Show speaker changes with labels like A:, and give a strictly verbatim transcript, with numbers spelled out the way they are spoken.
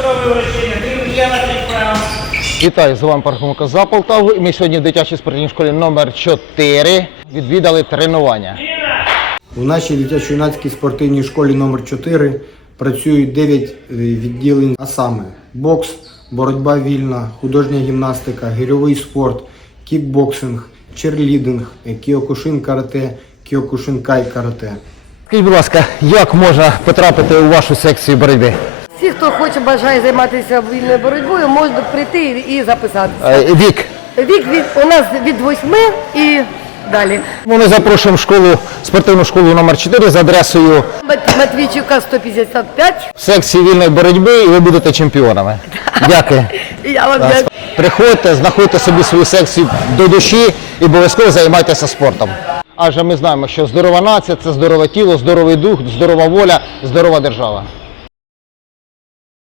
A: Здорове вручення, три на три права.
B: Вітаю, з вами Пархоменко за Полтаву. Ми сьогодні в дитячій спортивній школі номер чотири відвідали тренування.
C: У нашій дитячо-юнацькій спортивній школі номер чотири працюють дев'ять відділень, а саме бокс, боротьба вільна, художня гімнастика, гирьовий спорт, кікбоксинг, черлідинг, кіокушин карате, кіокушин кай карате.
B: Скажіть, будь ласка, як можна потрапити у вашу секцію боротьби?
D: Всі, хто хоче, бажає займатися вільною боротьбою, можуть прийти і записатися.
B: Е, Вік.
D: Вік від, у нас від восьми і далі.
B: Ми запрошуємо в школу, спортивну школу номер чотири за адресою
D: Мат- Матвійчука сто п'ятдесят п'ять.
B: в секції вільної боротьби, і ви будете чемпіонами. Дякую.
D: Я вам дякую.
B: Приходьте, знаходьте собі свою секцію до душі і обов'язково займайтеся спортом. Адже ми знаємо, що здорова нація – це здорове тіло, здоровий дух, здорова воля, здорова держава.